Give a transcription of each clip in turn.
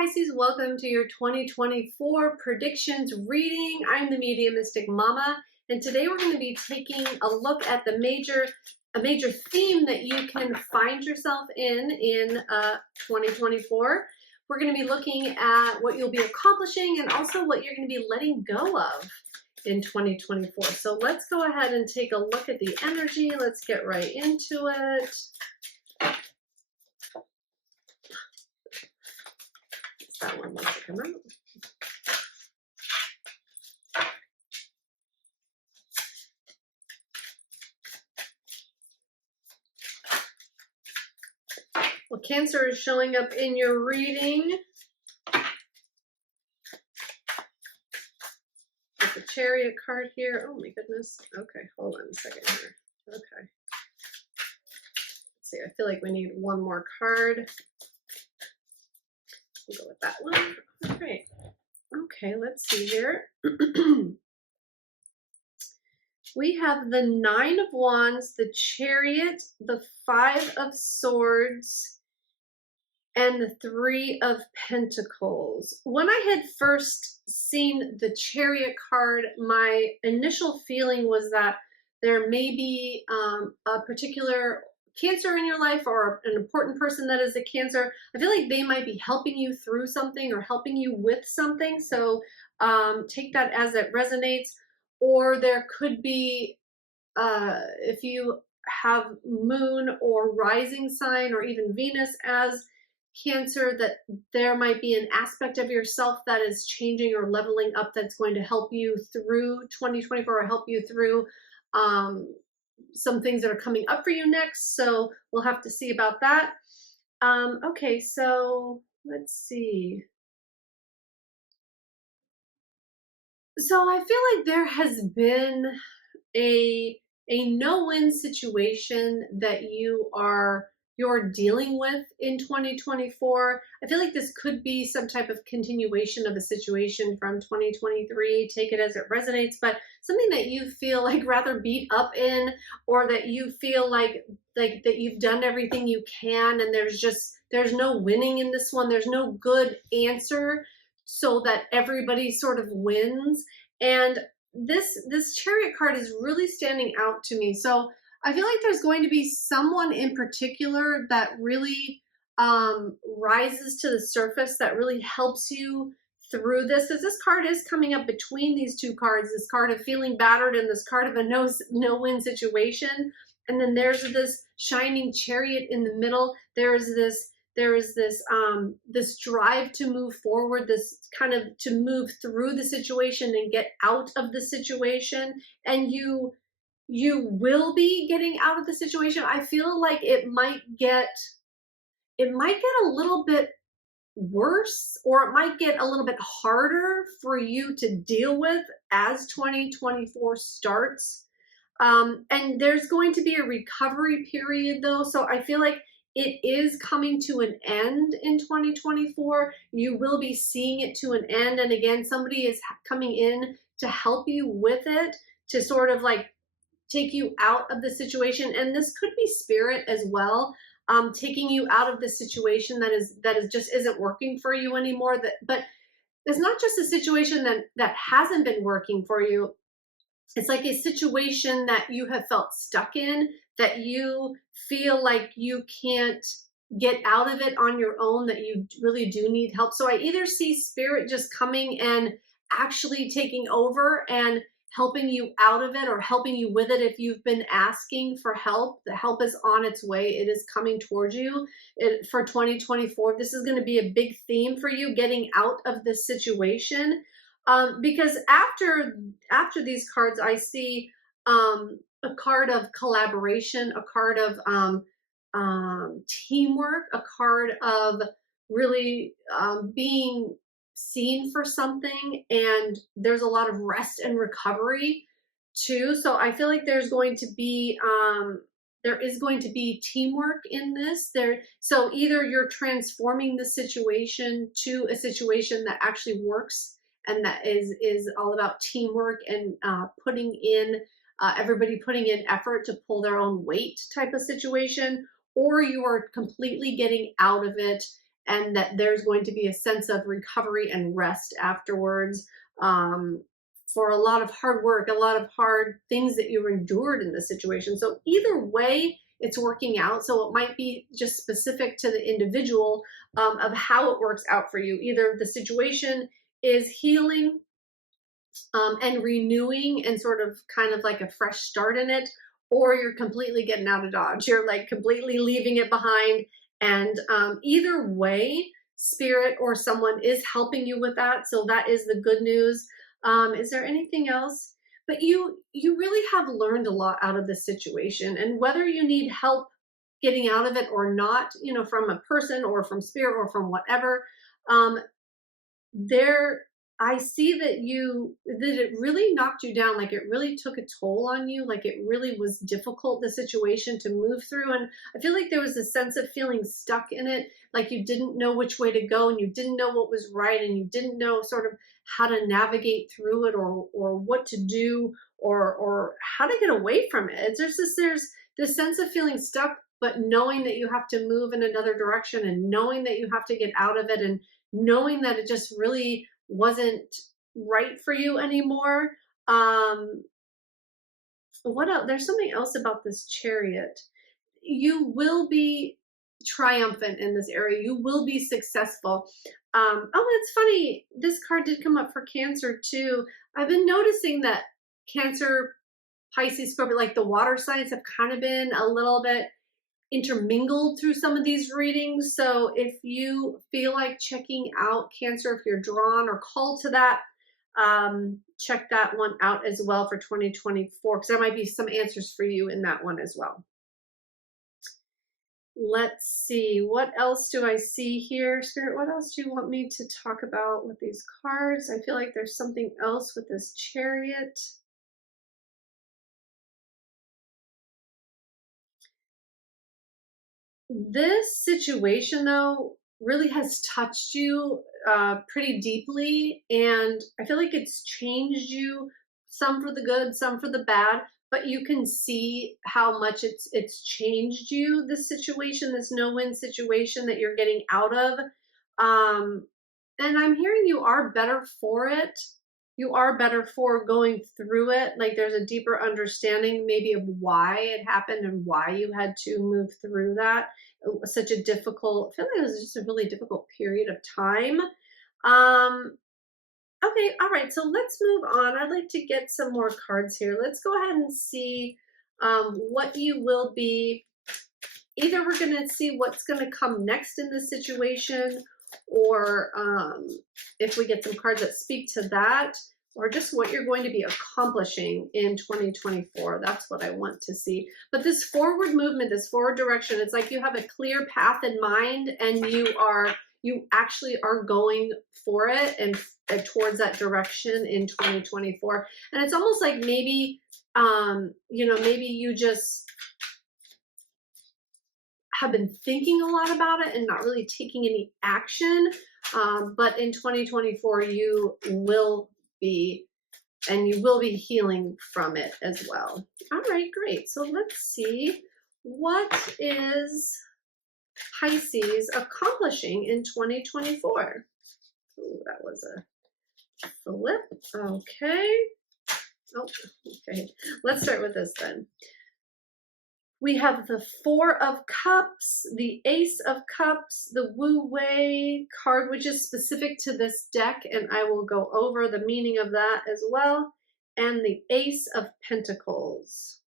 Pisces, welcome to your 2024 predictions reading. I'm the Mediumistic Mama, and today we're going to be taking a look at a major theme that you can find yourself in 2024. We're going to be looking at what you'll be accomplishing and also what you're going to be letting go of in 2024. So let's go ahead and take a look at the energy. Let's get right into it. That one wants to come out. Well, Cancer is showing up in your reading with the Chariot card here. Oh my goodness. Okay, hold on a second here. Okay. Let's see, I feel like we need one more card. We'll go with that one. All right. Okay, let's see here. We have the Nine of Wands, the Chariot, the Five of Swords, and the Three of Pentacles. When I had first seen the Chariot card, my initial feeling was that there may be a particular Cancer in your life or an important person that is a Cancer. I feel like they might be helping you through something or helping you with something. So take that as it resonates. Or there could be, if you have moon or rising sign or even Venus as Cancer, that there might be an aspect of yourself that is changing or leveling up that's going to help you through 2024 or help you through some things that are coming up for you next. So we'll have to see about that. Okay, so let's see. So I feel like there has been a no-win situation that you're dealing with in 2024. I feel like this could be some type of continuation of a situation from 2023. Take it as it resonates, but something that you feel like rather beat up in, or that you feel like that you've done everything you can and there's no winning in this one. There's no good answer so that everybody sort of wins. And this Chariot card is really standing out to me. So I feel like there's going to be someone in particular that really rises to the surface, that really helps you through this. Because this card is coming up between these two cards, this card of feeling battered and this card of a no-win situation. And then there's this shining Chariot in the middle. There is this drive to move forward, this kind of to move through the situation and get out of the situation. And you will be getting out of the situation. I feel like it might get a little bit worse, or it might get a little bit harder for you to deal with as 2024 starts. And there's going to be a recovery period though. So I feel like it is coming to an end in 2024. You will be seeing it to an end. And again, somebody is coming in to help you with it, to sort of like take you out of the situation. And this could be spirit as well, taking you out of the situation that is just isn't working for you anymore. But it's not just a situation that hasn't been working for you. It's like a situation that you have felt stuck in, that you feel like you can't get out of it on your own, that you really do need help. So I either see spirit just coming and actually taking over and helping you out of it, or helping you with it. If you've been asking for help, the help is on its way. It is coming towards you for 2024. This is going to be a big theme for you, getting out of this situation. Because after these cards, I see a card of collaboration, a card of teamwork, a card of really being seen for something, and there's a lot of rest and recovery too. So I feel like there is going to be teamwork in this. So either you're transforming the situation to a situation that actually works, and that is all about teamwork and everybody putting in effort to pull their own weight type of situation, or you are completely getting out of it and that there's going to be a sense of recovery and rest afterwards, um, for a lot of hard work, a lot of hard things that you endured in the situation. So either way, it's working out. So it might be just specific to the individual, of how it works out for you. Either the situation is healing, and renewing and sort of kind of like a fresh start in it, or you're completely getting out of Dodge. You're like completely leaving it behind. And either way, spirit or someone is helping you with that. So that is the good news. Is there anything else? But you really have learned a lot out of this situation, and whether you need help getting out of it or not, from a person or from spirit or from whatever, um, there I see that it really knocked you down, like it really took a toll on you, like it really was difficult, the situation to move through. And I feel like there was a sense of feeling stuck in it, like you didn't know which way to go, and you didn't know what was right, and you didn't know sort of how to navigate through it, or what to do, or how to get away from it. There's this sense of feeling stuck, but knowing that you have to move in another direction, and knowing that you have to get out of it, and knowing that it just really wasn't right for you anymore. Um, what else? There's something else about this Chariot. You will be triumphant in this area. You will be successful. Oh, it's funny. This card did come up for Cancer too. I've been noticing that Cancer, Pisces, Scorpio, like the water signs have kind of been a little bit intermingled through some of these readings. So if you feel like checking out Cancer, if you're drawn or called to that, check that one out as well for 2024, because there might be some answers for you in that one as well. Let's see, what else do I see here? Spirit, what else do you want me to talk about with these cards? I feel like there's something else with this Chariot. This situation, though, really has touched you pretty deeply, and I feel like it's changed you, some for the good, some for the bad. But you can see how much it's changed you. This situation, this no-win situation that you're getting out of, and I'm hearing you are better for it. You are better for going through it. Like there's a deeper understanding maybe of why it happened and why you had to move through that. It was such a difficult, I feel like it was just a really difficult period of time. Okay, all right, so let's move on. I'd like to get some more cards here. Let's go ahead and see what you will be. Either we're going to see what's going to come next in the situation, or if we get some cards that speak to that, or just what you're going to be accomplishing in 2024. That's what I want to see. But this forward movement, this forward direction, it's like you have a clear path in mind, and you actually are going for it and towards that direction in 2024. And it's almost like maybe, maybe you just have been thinking a lot about it and not really taking any action. But in 2024, you will be, and you will be healing from it as well. All right, great. So let's see, what is Pisces accomplishing in 2024? Ooh, that was a flip. Okay. Oh, okay. Let's start with this then. We have the Four of Cups, the Ace of Cups, the Wu Wei card, which is specific to this deck, and I will go over the meaning of that as well, and the Ace of Pentacles.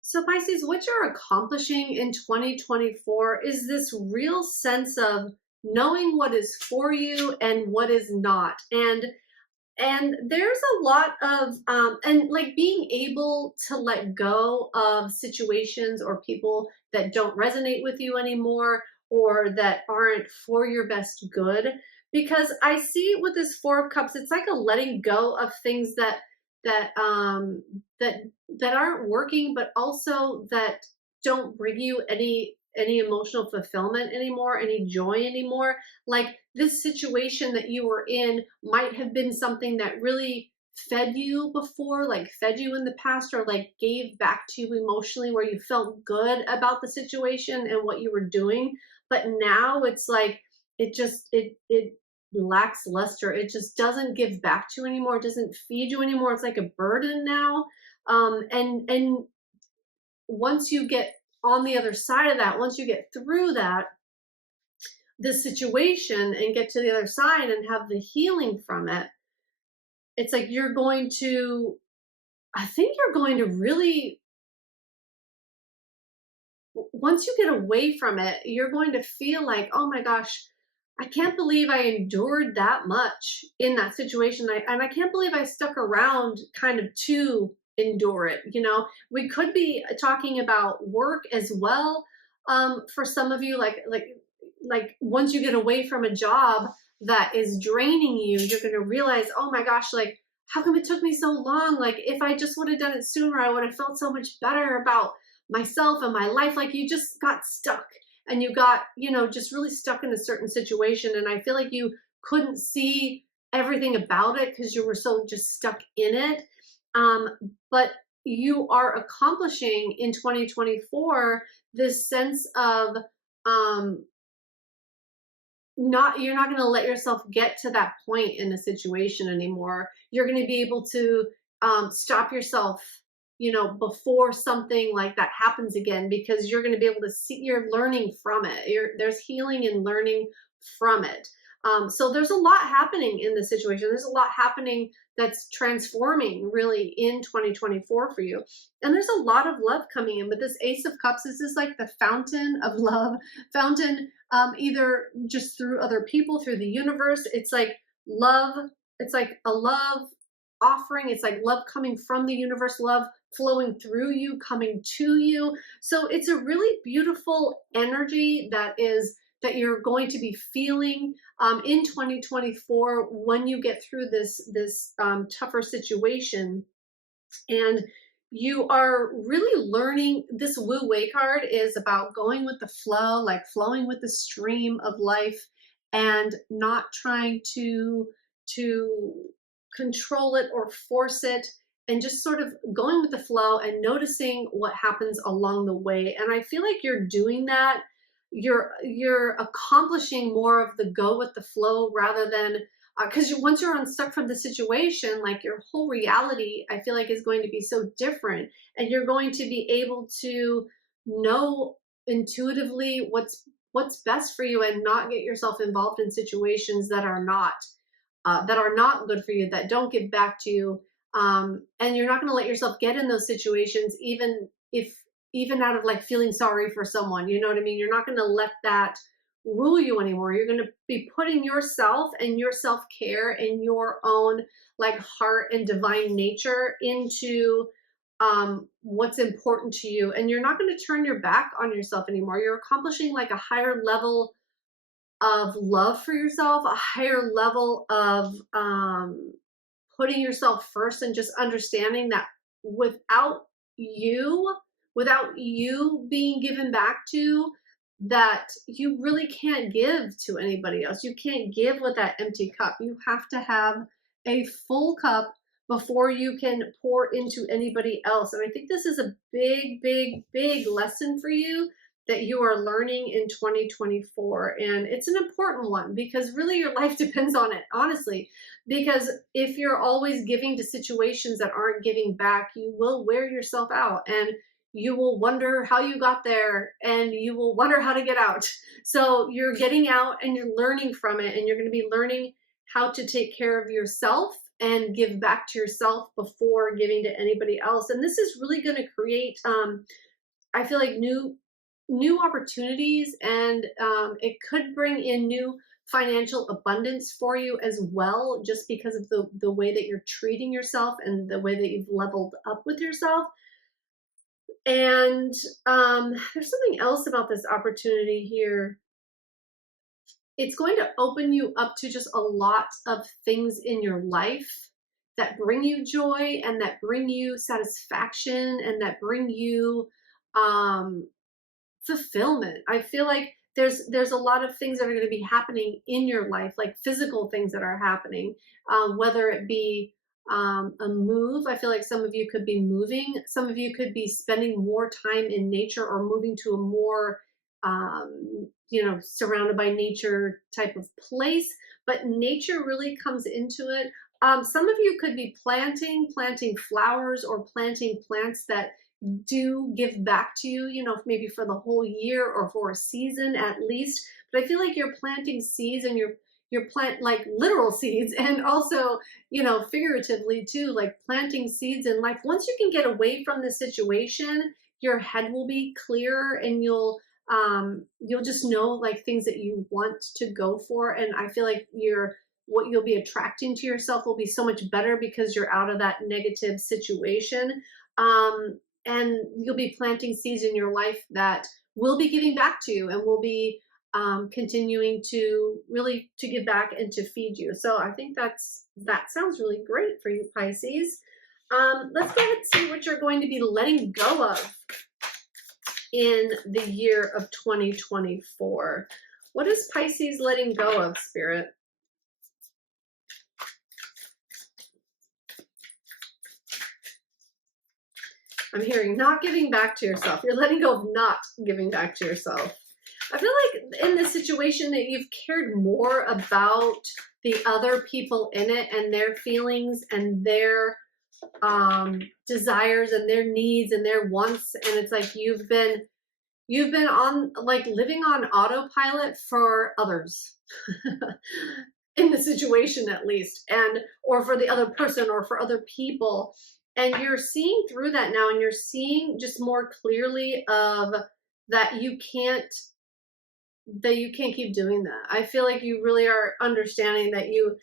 So Pisces, what you're accomplishing in 2024 is this real sense of knowing what is for you and what is not. And there's a lot of, and like being able to let go of situations or people that don't resonate with you anymore, or that aren't for your best good. Because I see with this Four of Cups, it's like a letting go of things that aren't working, but also that don't bring you any emotional fulfillment anymore, any joy anymore. Like this situation that you were in might have been something that really fed you before, like fed you in the past, or like gave back to you emotionally, where you felt good about the situation and what you were doing. But now it's like it lacks luster. It just doesn't give back to you anymore. It doesn't feed you anymore. It's like a burden now. And once you get on the other side of that, once you get through that, this situation, and get to the other side and have the healing from it, it's like you're going to, I think you're going to really, once you get away from it, you're going to feel like, oh my gosh, I can't believe I endured that much in that situation. And I can't believe I stuck around kind of to endure it. You know, we could be talking about work as well. For some of you, like once you get away from a job that is draining you, you're going to realize, oh my gosh, like, how come it took me so long? Like, if I just would have done it sooner, I would have felt so much better about myself and my life. Like, you just got stuck, and you got, just really stuck in a certain situation. And I feel like you couldn't see everything about it because you were so just stuck in it. Um, but you are accomplishing in 2024 this sense of, um, you're not going to let yourself get to that point in a situation anymore. You're going to be able to stop yourself, before something like that happens again, because you're going to be able to see, you're learning from it. There's healing and learning from it. So there's a lot happening in the situation. There's a lot happening that's transforming really in 2024 for you. And there's a lot of love coming in. But this Ace of Cups, this is like the fountain of love, fountain, either just through other people, through the universe. It's like love. It's like a love offering. It's like love coming from the universe, love flowing through you, coming to you. So it's a really beautiful energy that you're going to be feeling in 2024 when you get through this tougher situation. And you are really learning. This Wu Wei card is about going with the flow, like flowing with the stream of life, and not trying to control it or force it, and just sort of going with the flow and noticing what happens along the way. And I feel like you're doing that. You're accomplishing more of the go with the flow, rather than because once you're unstuck from the situation, like your whole reality, I feel like, is going to be so different, and you're going to be able to know intuitively what's best for you, and not get yourself involved in situations that are not good for you, that don't give back to you. And you're not going to let yourself get in those situations, even out of like feeling sorry for someone. You know what I mean? You're not going to let that rule you anymore. You're going to be putting yourself and your self-care and your own like heart and divine nature into what's important to you. And you're not going to turn your back on yourself anymore. You're accomplishing like a higher level of love for yourself, a higher level of putting yourself first, and just understanding that without you, without you being given back to, that you really can't give to anybody else. You can't give with that empty cup. You have to have a full cup before you can pour into anybody else. And I think this is a big, big, big lesson for you that you are learning in 2024. And it's an important one, because really your life depends on it, honestly. Because if you're always giving to situations that aren't giving back, you will wear yourself out, and you will wonder how you got there, and you will wonder how to get out. So you're getting out and you're learning from it, and you're going to be learning how to take care of yourself and give back to yourself before giving to anybody else. And this is really going to create, I feel like, new opportunities, and it could bring in new financial abundance for you as well, just because of the way that you're treating yourself and the way that you've leveled up with yourself. And there's something else about this opportunity here. It's going to open you up to just a lot of things in your life that bring you joy, and that bring you satisfaction, and that bring you fulfillment. I feel like there's a lot of things that are going to be happening in your life, like physical things that are happening, whether it be a move. I feel like some of you could be moving. Some of you could be spending more time in nature or moving to a more, surrounded by nature type of place. But nature really comes into it. Some of you could be planting flowers or planting plants that do give back to you, maybe for the whole year or for a season at least. But I feel like you're planting seeds, and you're plant like literal seeds, and also, figuratively too, like planting seeds in life. Once you can get away from the situation, your head will be clearer, and you'll just know like things that you want to go for. And I feel like what you'll be attracting to yourself will be so much better because you're out of that negative situation. And you'll be planting seeds in your life that will be giving back to you, and will be continuing to really to give back and to feed you. So I think that sounds really great for you, Pisces. Let's go ahead and see what you're going to be letting go of in the year of 2024. What is Pisces letting go of, Spirit? I'm hearing not giving back to yourself. You're letting go of not giving back to yourself. I feel like in this situation that you've cared more about the other people in it and their feelings and their desires and their needs and their wants. And it's like you've been on, like, living on autopilot for others in the situation, at least, or for the other person or for other people. And you're seeing through that now, and you're seeing just more clearly of that you can't keep doing that. I feel like you really are understanding that you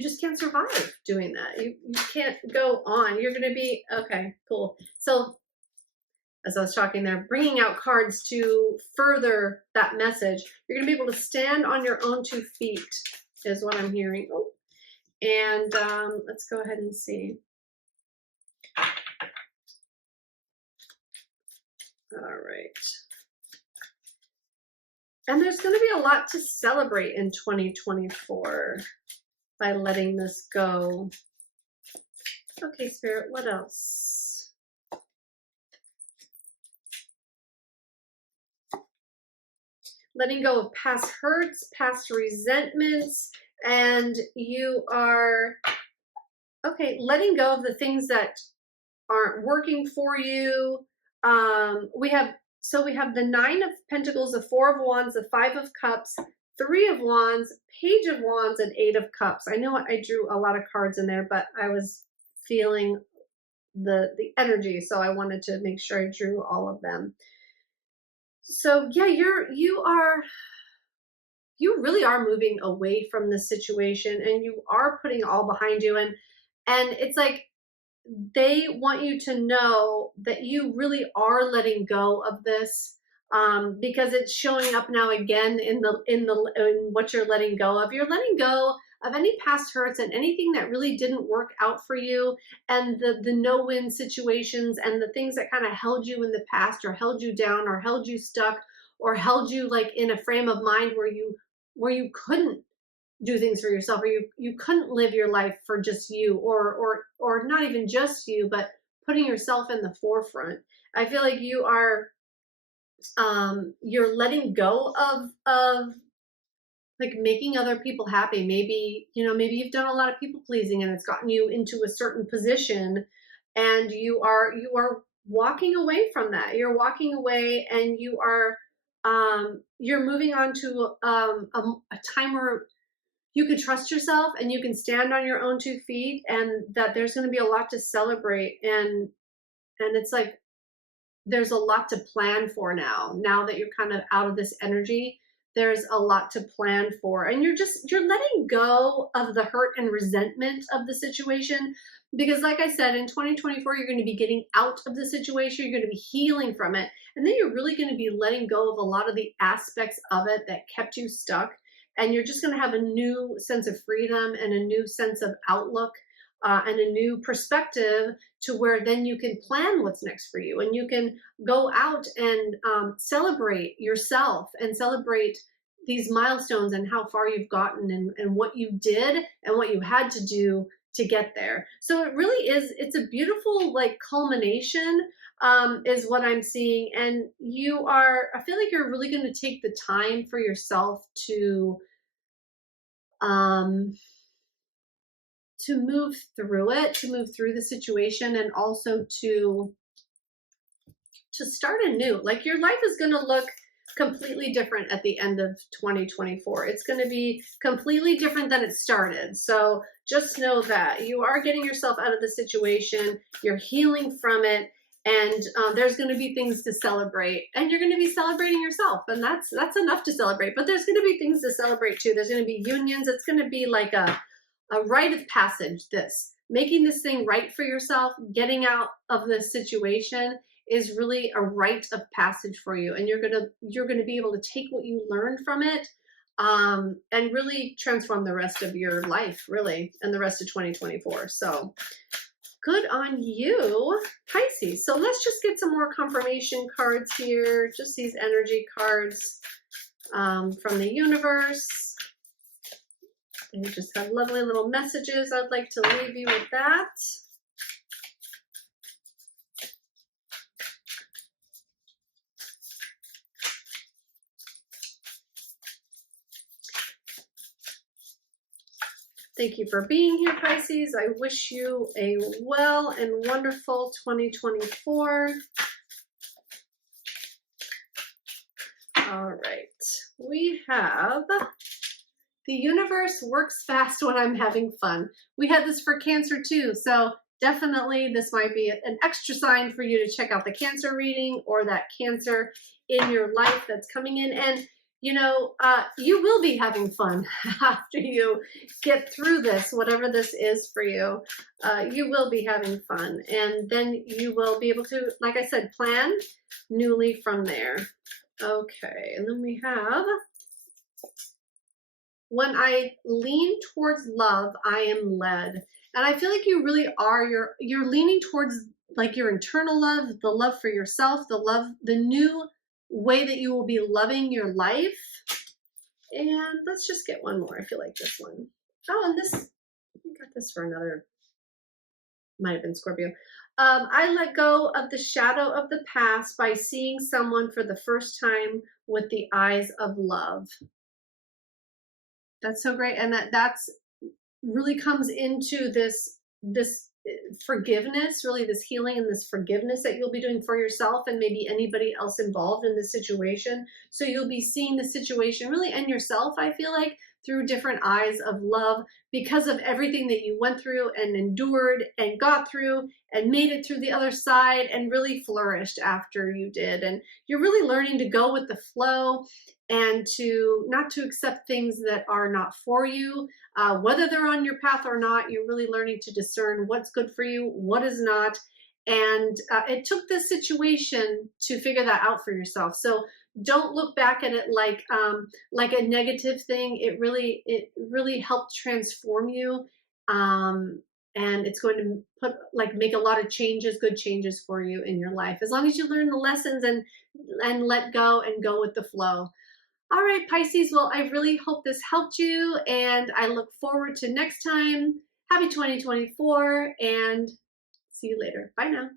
just can't survive doing that. You can't go on. You're going to be okay, cool. So as I was talking there, bringing out cards to further that message, you're going to be able to stand on your own 2 feet is what I'm hearing. Oh. And let's go ahead and see. All right. And there's going to be a lot to celebrate in 2024 by letting this go. Okay, Spirit, what else? Letting go of past hurts, past resentments, and you are, letting go of the things that aren't working for you. We have the 9 of Pentacles, the 4 of Wands, the 5 of Cups, 3 of Wands, Page of Wands, and 8 of Cups. I know I drew a lot of cards in there, but I was feeling the energy, so I wanted to make sure I drew all of them. So yeah, you really are moving away from this situation, and you are putting all behind you, and it's like they want you to know that you really are letting go of this, because it's showing up now again in what you're letting go of. You're letting go of any past hurts and anything that really didn't work out for you, and the no-win situations and the things that kind of held you in the past, or held you down, or held you stuck, or held you like in a frame of mind where you couldn't do things for yourself, or you couldn't live your life for just you, or not even just you, but putting yourself in the forefront. I feel like you are you're letting go of like making other people happy. Maybe you've done a lot of people pleasing, and it's gotten you into a certain position, and you are walking away from that. You're walking away, and you're moving on to a time where you can trust yourself, and you can stand on your own 2 feet, and that there's going to be a lot to celebrate. And it's like there's a lot to plan for now that you're kind of out of this energy. There's a lot to plan for, and you're letting go of the hurt and resentment of the situation, because like I said, in 2024 you're going to be getting out of the situation, you're going to be healing from it, and then you're really going to be letting go of a lot of the aspects of it that kept you stuck, and you're just going to have a new sense of freedom and a new sense of outlook, and a new perspective, to where then you can plan what's next for you, and you can go out and celebrate yourself, and celebrate these milestones and how far you've gotten, and what you did and what you had to do to get there. So it really is, it's a beautiful like culmination, is what I'm seeing. And you are, I feel like you're really going to take the time for yourself um, to move through it, to move through the situation, and also to start anew. Like your life is going to look completely different at the end of 2024. It's going to be completely different than it started. So just know that you are getting yourself out of the situation, you're healing from it, and there's going to be things to celebrate, and you're going to be celebrating yourself, and that's enough to celebrate. But there's going to be things to celebrate too. There's going to be unions. It's going to be like a rite of passage. This making this thing right for yourself, getting out of this situation is really a rite of passage for you, and you're gonna be able to take what you learned from it, and really transform the rest of your life, really, and the rest of 2024. So good on you, Pisces. So let's just get some more confirmation cards here, just these energy cards from the universe. And just have lovely little messages. I'd like to leave you with that. Thank you for being here, Pisces. I wish you a well and wonderful 2024. All right. We have the universe works fast when I'm having fun. We had this for Cancer too. So definitely this might be an extra sign for you to check out the Cancer reading, or that Cancer in your life that's coming in. And you know, you will be having fun after you get through this, whatever this is for you. You will be having fun. And then you will be able to, like I said, plan newly from there. Okay, and then we have, when I lean towards love, I am led. And I feel like you really are, you're leaning towards like your internal love, the love for yourself, the new way that you will be loving your life. And let's just get one more. I feel like this one. Oh, and this, I got this for another, might have been Scorpio. I let go of the shadow of the past by seeing someone for the first time with the eyes of love. That's so great. And that's really comes into this forgiveness, really this healing and this forgiveness that you'll be doing for yourself and maybe anybody else involved in this situation. So you'll be seeing the situation really and yourself, I feel like, through different eyes of love, because of everything that you went through and endured and got through and made it through the other side and really flourished after you did. And you're really learning to go with the flow and to not to accept things that are not for you, whether they're on your path or not. You're really learning to discern what's good for you, what is not. And it took this situation to figure that out for yourself. So don't look back at it like a negative thing. It really helped transform you, and it's going to make a lot of changes, good changes for you in your life, as long as you learn the lessons and let go and go with the flow. All right, Pisces. Well, I really hope this helped you, and I look forward to next time. Happy 2024, and see you later. Bye now.